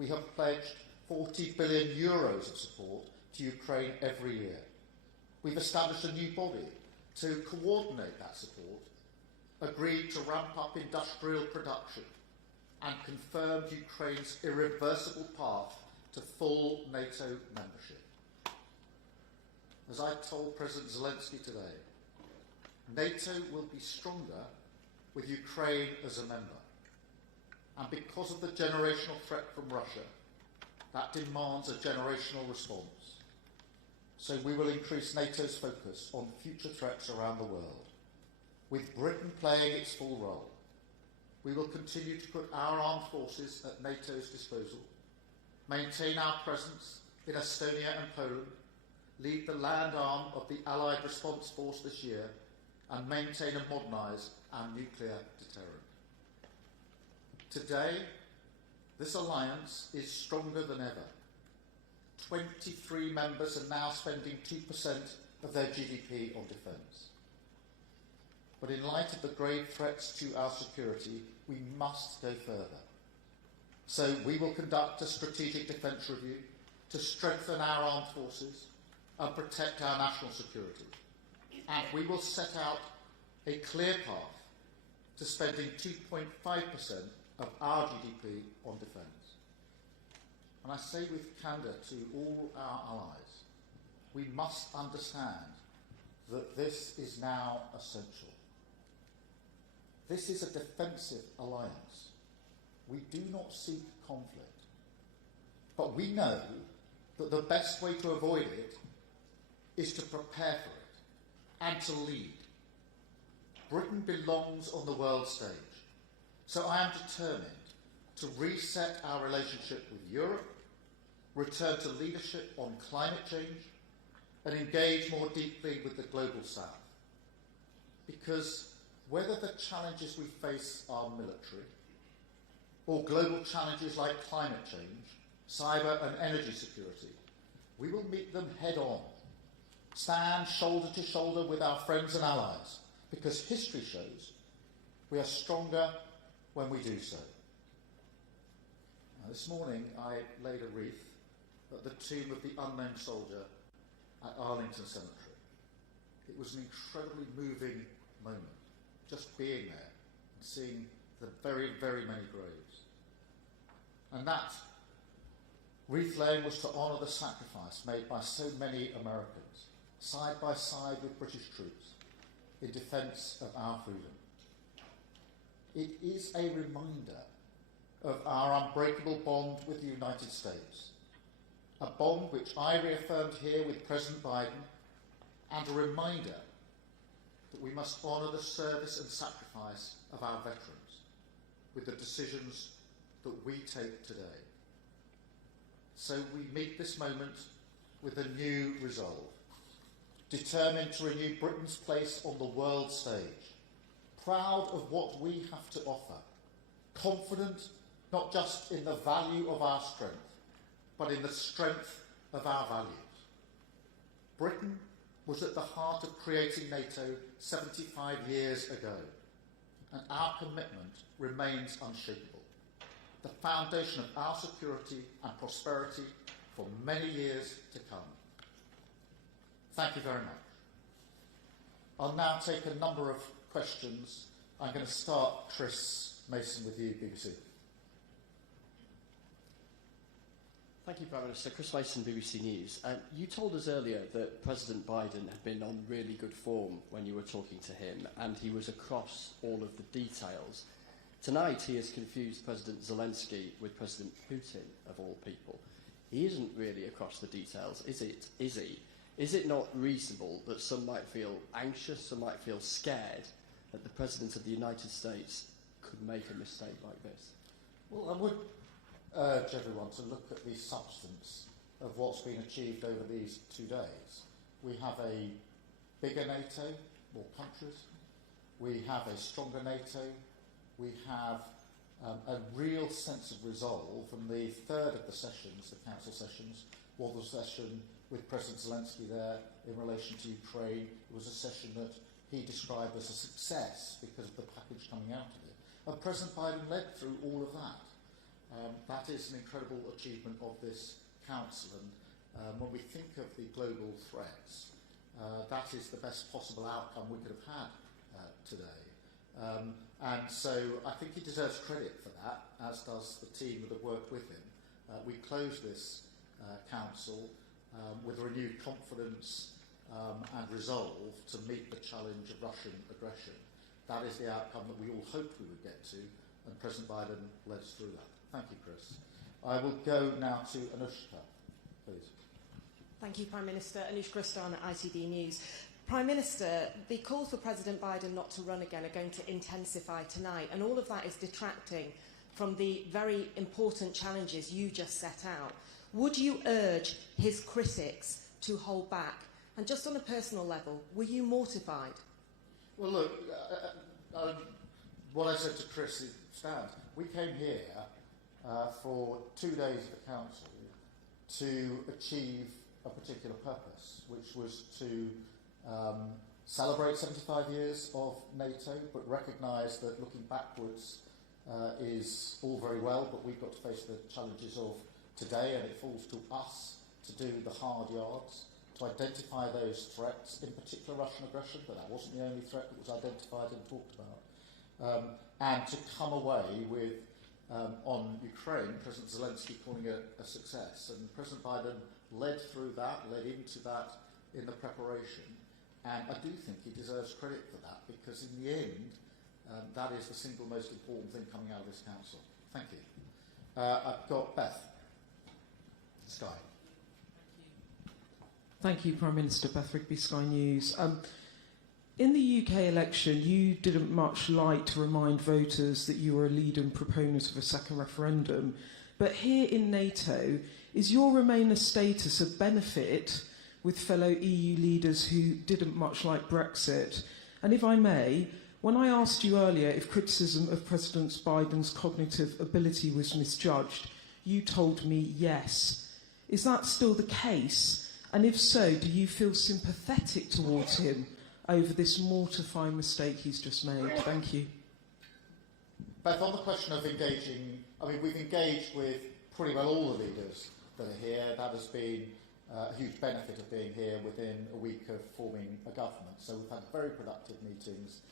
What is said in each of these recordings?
we have pledged €40 billion of support to Ukraine every year. We've established a new body to coordinate that support, agreed to ramp up industrial production, and confirmed Ukraine's irreversible path to full NATO membership. As I told President Zelensky today, NATO will be stronger with Ukraine as a member. And because of the generational threat from Russia, that demands a generational response. So we will increase NATO's focus on future threats around the world, with Britain playing its full role. We will continue to put our armed forces at NATO's disposal, maintain our presence in Estonia and Poland, lead the land arm of the Allied Response Force this year, and maintain and modernise our nuclear deterrent. Today, this alliance is stronger than ever. 23 members are now spending 2% of their GDP on defence. But in light of the grave threats to our security, we must go further. So we will conduct a strategic defence review to strengthen our armed forces and protect our national security. And we will set out a clear path to spending 2.5% of our GDP on defence. And I say with candour to all our allies, we must understand that this is now essential. This is a defensive alliance. We do not seek conflict. But we know that the best way to avoid it is to prepare for it and to lead. Britain belongs on the world stage. So I am determined to reset our relationship with Europe, return to leadership on climate change, and engage more deeply with the global south. Because whether the challenges we face are military, or global challenges like climate change, cyber and energy security, we will meet them head on, stand shoulder to shoulder with our friends and allies, because history shows we are stronger when we do so. Now, this morning I laid a wreath at the tomb of the unnamed soldier at Arlington Cemetery. It was an incredibly moving moment, just being there and seeing the very, very many graves. And that wreath laying was to honour the sacrifice made by so many Americans, side by side with British troops, in defence of our freedom. It is a reminder of our unbreakable bond with the United States, a bond which I reaffirmed here with President Biden, and a reminder that we must honour the service and sacrifice of our veterans with the decisions that we take today. So we meet this moment with a new resolve, determined to renew Britain's place on the world stage, proud of what we have to offer, confident not just in the value of our strength, but in the strength of our values. Britain was at the heart of creating NATO 75 years ago, and our commitment remains unshakable, the foundation of our security and prosperity for many years to come. Thank you very much. I'll now take a number of questions. I'm going to start, Chris Mason, with you, BBC. Thank you, Prime Minister. Chris Mason, BBC News. You told us earlier that President Biden had been on really good form when you were talking to him, and he was across all of the details. Tonight, he has confused President Zelensky with President Putin, of all people. He isn't really across the details, is it? Is he? Is it not reasonable that some might feel anxious, some might feel scared that the President of the United States could make a mistake like this? Well, I would urge everyone to look at the substance of what's been achieved over these 2 days. We have a bigger NATO, more countries. We have a stronger NATO. We have a real sense of resolve. And the third of the sessions, the council sessions, was a session with President Zelensky there in relation to Ukraine. It was a session that he described as a success because of the package coming out of it. And President Biden led through all of that. That is an incredible achievement of this Council, and when we think of the global threats, that is the best possible outcome we could have had today. And so I think he deserves credit for that, as does the team that have worked with him. We close this Council with renewed confidence and resolve to meet the challenge of Russian aggression. That is the outcome that we all hoped we would get to, and President Biden led us through that. Thank you, Chris. I will go now to Anushka, please. Thank you, Prime Minister. Anushka Kristan at ITV News. Prime Minister, the calls for President Biden not to run again are going to intensify tonight, and all of that is detracting from the very important challenges you just set out. Would you urge his critics to hold back? And just on a personal level, were you mortified? Well, look, what I said to Chris stands. We came here for 2 days of the Council to achieve a particular purpose, which was to celebrate 75 years of NATO, but recognise that looking backwards is all very well, but we've got to face the challenges of today, and it falls to us to do the hard yards, to identify those threats, in particular Russian aggression, but that wasn't the only threat that was identified and talked about, and to come away with, on Ukraine, President Zelensky calling it a success. And President Biden led through that, led into that in the preparation, and I do think he deserves credit for that, because in the end, that is the single most important thing coming out of this Council. Thank you. I've got Beth. Sky. Thank you, Prime Minister. Beth Rigby, Sky News. In the UK election, you didn't much like to remind voters that you were a leading proponent of a second referendum. But here in NATO, is your Remainer status a benefit with fellow EU leaders who didn't much like Brexit? And if I may, when I asked you earlier if criticism of President Biden's cognitive ability was misjudged, you told me yes. Is that still the case? And if so, do you feel sympathetic towards him over this mortifying mistake he's just made? Thank you. Beth, on the question of engaging, I mean, we've engaged with pretty well all the leaders that are here. That has been a huge benefit of being here within a week of forming a government. So we've had very productive meetings,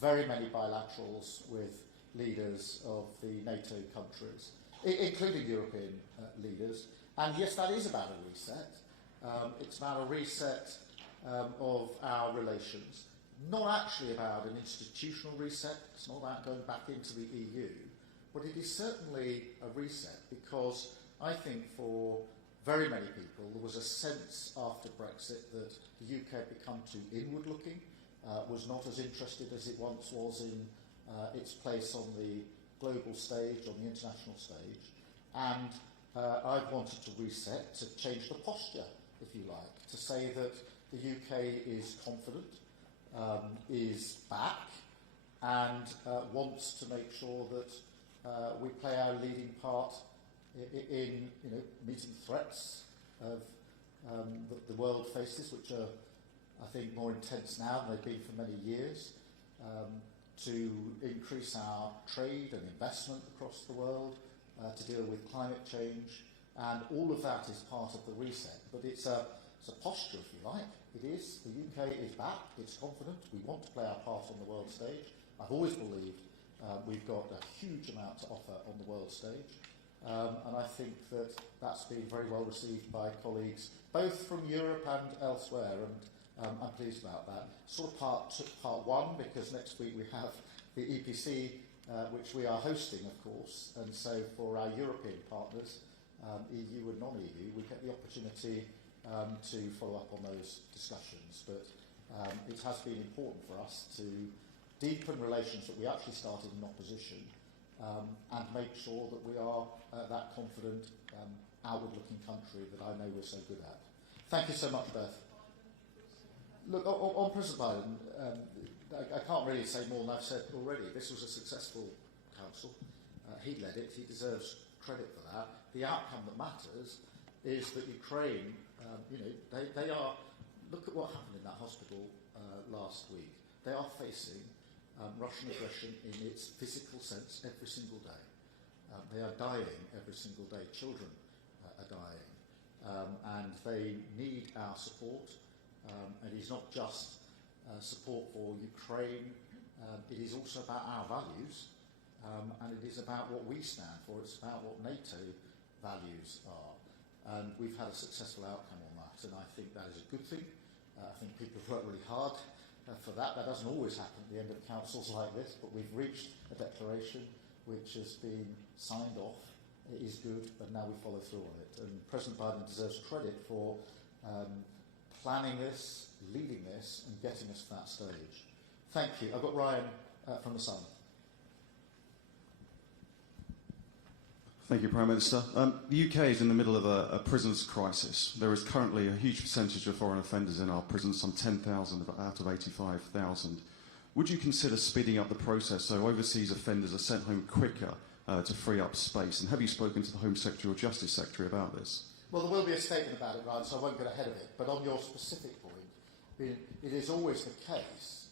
very many bilaterals with leaders of the NATO countries, including European leaders. And yes, that is about a reset. It's about a reset of our relations. Not actually about an institutional reset. It's not about going back into the EU. But it is certainly a reset, because I think for very many people there was a sense after Brexit that the UK had become too inward-looking, was not as interested as it once was in its place on the global stage, on the international stage. And I've wanted to reset, to change the posture, if you like, to say that the UK is confident, is back, and wants to make sure that we play our leading part in meeting threats of that the world faces, which are, I think, more intense now than they've been for many years, to increase our trade and investment across the world, to deal with climate change, and all of that is part of the reset. But it's a posture, if you like. It is. The UK is back. It's confident. We want to play our part on the world stage. I've always believed we've got a huge amount to offer on the world stage. And I think that that's been very well received by colleagues, both from Europe and elsewhere, and I'm pleased about that. Sort of part one, because next week we have the EPC, which we are hosting, of course, and so for our European partners, EU and non-EU, we get the opportunity to follow up on those discussions. But it has been important for us to deepen relations that we actually started in opposition, and make sure that we are that confident, outward-looking country that I know we're so good at. Thank you so much, Beth. Look, on President Biden, I can't really say more than I've said already. This was a successful Council. He led it. He deserves credit for that. The outcome that matters is that Ukraine, they are, look at what happened in that hospital last week. They are facing Russian aggression in its physical sense every single day. They are dying every single day. Children are dying. And they need our support. And it is not just support for Ukraine. It is also about our values. And it is about what we stand for. It's about what NATO values are. And we've had a successful outcome on that. And I think that is a good thing. I think people have worked really hard for that. That doesn't always happen at the end of councils like this, but we've reached a declaration which has been signed off. It is good, but now we follow through on it. And President Biden deserves credit for planning this, leading this, and getting us to that stage. Thank you. I've got Ryan from The Sun. Thank you, Prime Minister. The UK is in the middle of a prisons crisis. There is currently a huge percentage of foreign offenders in our prisons, some 10,000 out of 85,000. Would you consider speeding up the process so overseas offenders are sent home quicker to free up space? And have you spoken to the Home Secretary or Justice Secretary about this? Well, there will be a statement about it, Ryan, so I won't get ahead of it. But on your specific point, it is always the case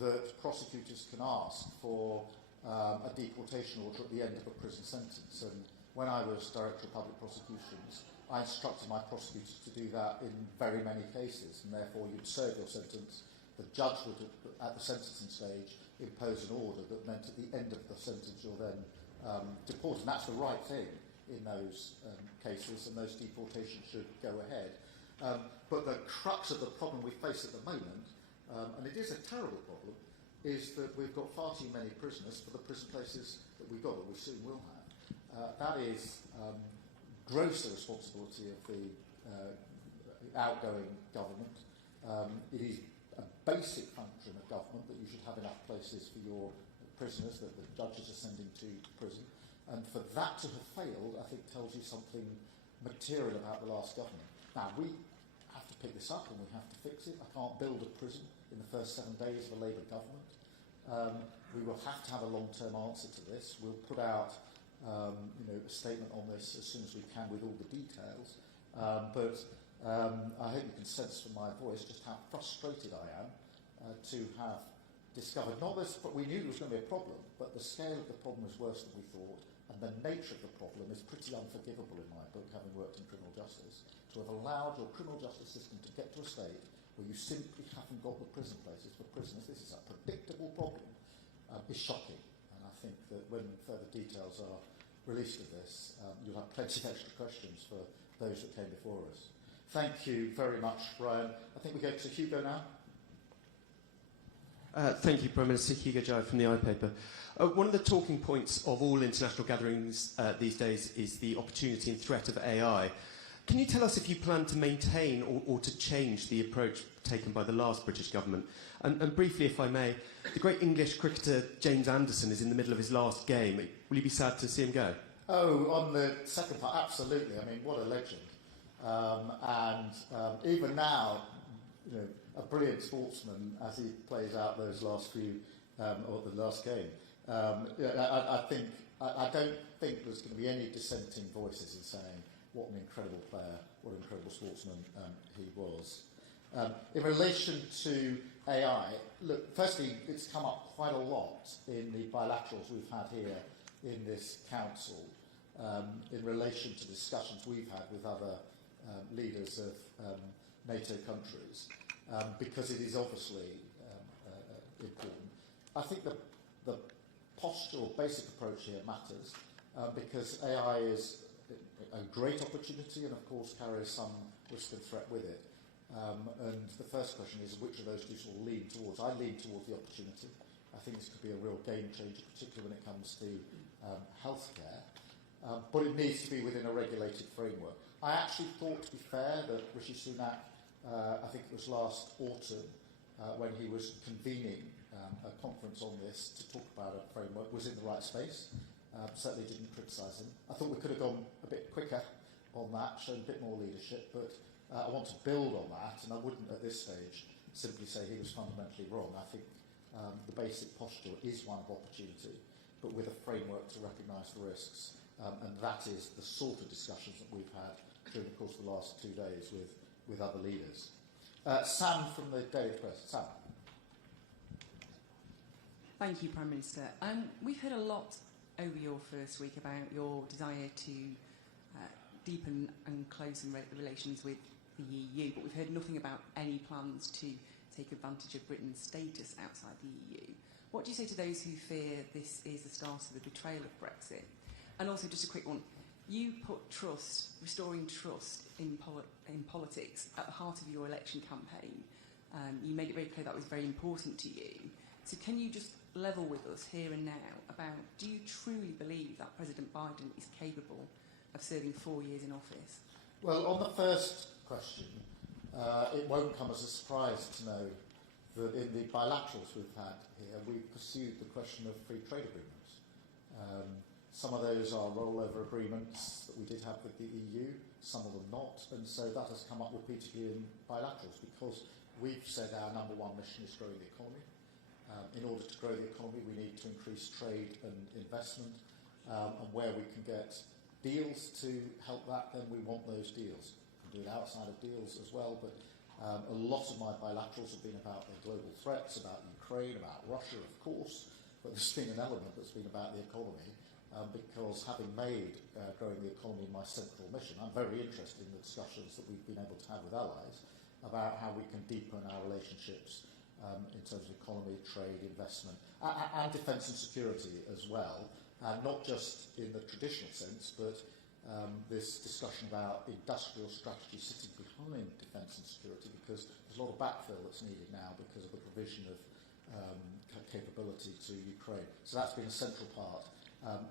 that prosecutors can ask for a deportation order at the end of a prison sentence. And when I was Director of Public Prosecutions, I instructed my prosecutors to do that in very many cases, and therefore you'd serve your sentence. The judge would, at the sentencing stage, impose an order that meant at the end of the sentence you're then deported. And that's the right thing in those cases, and those deportations should go ahead. But the crux of the problem we face at the moment, and it is a terrible problem, is that we've got far too many prisoners for the prison places that we've got, or we soon will have. That is gross the responsibility of the outgoing government. It is a basic function of government that you should have enough places for your prisoners that the judges are sending to prison. And for that to have failed, I think tells you something material about the last government. Now, we have to pick this up and we have to fix it. I can't build a prison in the first 7 days of a Labour government. We will have to have a long-term answer to this. We'll put out a statement on this as soon as we can with all the details. But I hope you can sense from my voice just how frustrated I am to have discovered, not this, but we knew there was going to be a problem, but the scale of the problem is worse than we thought, and the nature of the problem is pretty unforgivable in my book, having worked in criminal justice, to have allowed your criminal justice system to get to a state where you simply haven't got the prison places for prisoners. This is a predictable problem. Is shocking, and I think that when further details are released of this, you'll have plenty of extra questions for those that came before us. Thank you very much, Brian. I think we go to Hugo now. Thank you, Prime Minister. Hugo Jai from the iPaper. One of the talking points of all international gatherings these days is the opportunity and threat of AI. Can you tell us if you plan to maintain or to change the approach taken by the last British government? And briefly, if I may, the great English cricketer James Anderson is in the middle of his last game. Will you be sad to see him go? Oh, on the second part, absolutely. I mean, what a legend. Even now, a brilliant sportsman as he plays out those last few, or the last game. I don't think there's going to be any dissenting voices in saying what an incredible player, what an incredible sportsman he was. In relation to AI, look, firstly, it's come up quite a lot in the bilaterals we've had here in this council in relation to discussions we've had with other leaders of NATO countries, because it is obviously important. I think the posture or basic approach here matters because AI is a great opportunity and, of course, carries some risk and threat with it. And the first question is, which of those do you sort of lean towards? I lean towards the opportunity. I think this could be a real game changer, particularly when it comes to healthcare. But it needs to be within a regulated framework. I actually thought, to be fair, that Rishi Sunak, I think it was last autumn, when he was convening a conference on this to talk about a framework, was in the right space. Certainly didn't criticise him. I thought we could have gone a bit quicker on that, shown a bit more leadership, but I want to build on that, and I wouldn't at this stage simply say he was fundamentally wrong. I think the basic posture is one of opportunity, but with a framework to recognise the risks, and that is the sort of discussions that we've had during the course of the last 2 days with other leaders. Sam from the Daily Press. Sam. Thank you, Prime Minister. We've heard a lot over your first week about your desire to deepen and close relations with the EU, but we've heard nothing about any plans to take advantage of Britain's status outside the EU. What do you say to those who fear this is the start of the betrayal of Brexit? And also, just a quick one, you put trust, restoring trust in politics at the heart of your election campaign. You made it very clear that was very important to you. So can you just level with us here and now about, do you truly believe that President Biden is capable of serving 4 years in office? Well, on the first question, it won't come as a surprise to know that in the bilaterals we've had here, we've pursued the question of free trade agreements. Some of those are rollover agreements that we did have with the EU, some of them not, and so that has come up repeatedly in bilaterals because we've said our number one mission is growing the economy. In order to grow the economy, we need to increase trade and investment, and where we can get deals to help that, then we want those deals. We can do it outside of deals as well, but a lot of my bilaterals have been about the global threats, about Ukraine, about Russia, of course, but there's been an element that's been about the economy, because having made growing the economy my central mission, I'm very interested in the discussions that we've been able to have with allies about how we can deepen our relationships in terms of economy, trade, investment, and defence and security as well, not just in the traditional sense, but this discussion about industrial strategy sitting behind defence and security, because there's a lot of backfill that's needed now because of the provision of capability to Ukraine. So that's been a central part.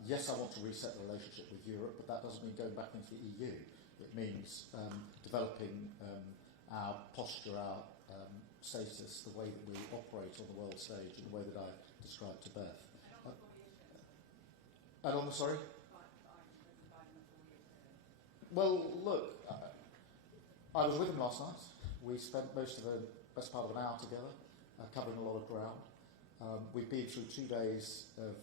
Yes, I want to reset the relationship with Europe, but that doesn't mean going back into the EU. It means developing our posture, our status, the way that we operate on the world stage in the way that I described to Beth. And on the, sorry? Well, look, I was with him last night. We spent most of the best part of an hour together, covering a lot of ground. We've been through 2 days of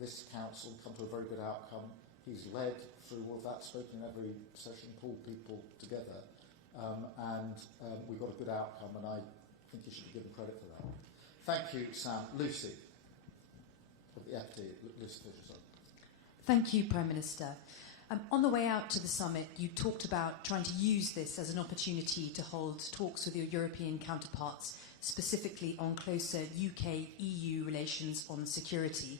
this council, come to a very good outcome. He's led through all of that, spoken in every session, pulled people together, and we got a good outcome, and I think you should be given credit for that. Thank you, Sam. Lucy, of the FD, Lucy Fisher. Thank you, Prime Minister. On the way out to the summit, you talked about trying to use this as an opportunity to hold talks with your European counterparts, specifically on closer UK-EU relations on security.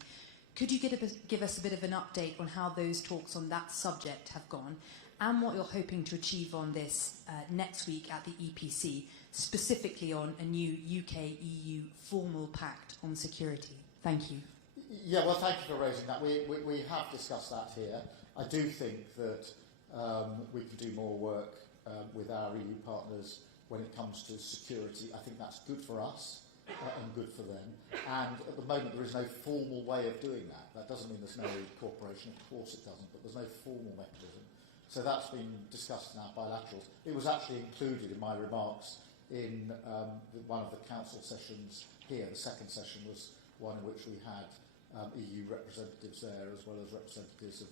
Could you give us a bit of an update on how those talks on that subject have gone and what you're hoping to achieve on this next week at the EPC, specifically on a new UK-EU formal pact on security? Thank you. Yeah, well, thank you for raising that. We have discussed that here. I do think that we can do more work with our EU partners when it comes to security. I think that's good for us and good for them. And at the moment, there is no formal way of doing that. That doesn't mean there's no cooperation. Of course it doesn't, but there's no formal mechanism. So that's been discussed in our bilaterals. It was actually included in my remarks in one of the council sessions here. The second session was one in which we had EU representatives there, as well as representatives of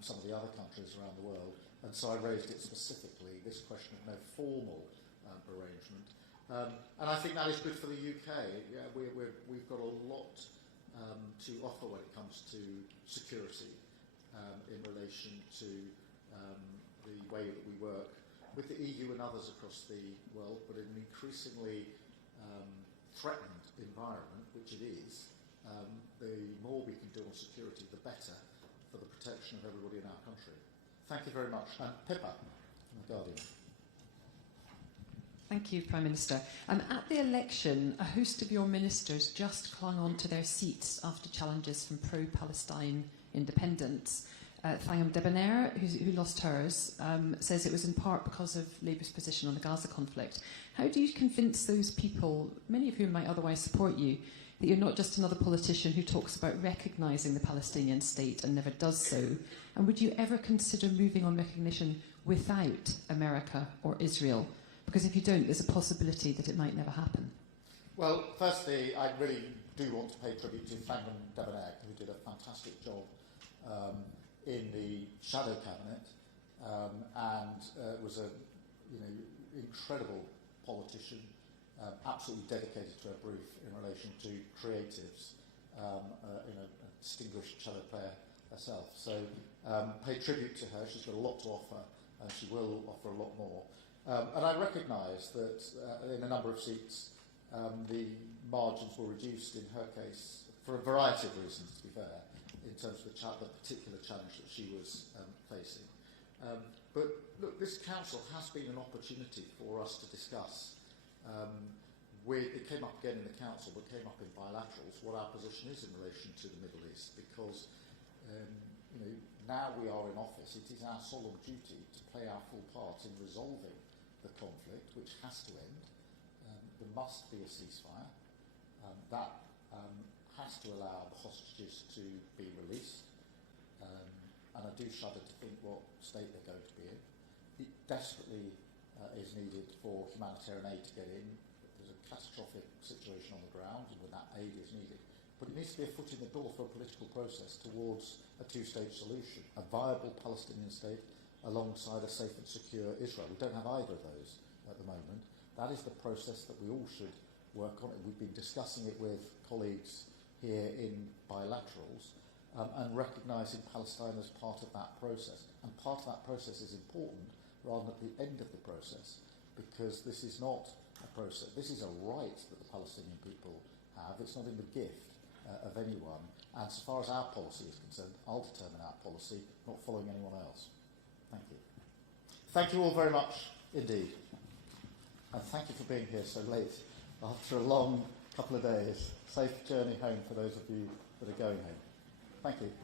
some of the other countries around the world. And so I raised it specifically, this question of no formal arrangement. And I think that is good for the UK. Yeah, we've got a lot to offer when it comes to security in relation to the way that we work with the EU and others across the world, but in an increasingly threatened environment, which it is, the more we can do on security, the better for the protection of everybody in our country. Thank you very much. And Pippa, from The Guardian. Thank you, Prime Minister. At the election, a host of your ministers just clung on to their seats after challenges from pro-Palestine independents. Thangam Debonair, who lost hers, says it was in part because of Labour's position on the Gaza conflict. How do you convince those people, many of whom might otherwise support you, that you're not just another politician who talks about recognising the Palestinian state and never does so? And would you ever consider moving on recognition without America or Israel? Because if you don't, there's a possibility that it might never happen. Well, firstly, I really do want to pay tribute to Thangam Debonair, who did a fantastic job in the shadow cabinet, and was a incredible politician, absolutely dedicated to her brief in relation to creatives, a distinguished cello player herself. So pay tribute to her. She's got a lot to offer, and she will offer a lot more. And I recognise that in a number of seats, the margins were reduced in her case for a variety of reasons, to be fair, in terms of the particular challenge that she was facing. But look, this council has been an opportunity for us to discuss. It came up again in the council, but came up in bilaterals, what our position is in relation to the Middle East, because now we are in office, it is our solemn duty to play our full part in resolving the conflict, which has to end. There must be a ceasefire. That has to allow the hostages to be released. And I do shudder to think what state they're going to be in. It desperately is needed for humanitarian aid to get in. There's a catastrophic situation on the ground, and when that aid is needed. But it needs to be a foot in the door for a political process towards a two-stage solution, a viable Palestinian state alongside a safe and secure Israel. We don't have either of those at the moment. That is the process that we all should work on. We've been discussing it with colleagues here in bilaterals and recognising Palestine as part of that process. And part of that process is important rather than at the end of the process, because this is not a process. This is a right that the Palestinian people have. It's not in the gift of anyone. And so far as our policy is concerned, I'll determine our policy, not following anyone else. Thank you. Thank you all very much indeed. And thank you for being here so late after a long couple of days. Safe journey home for those of you that are going home. Thank you.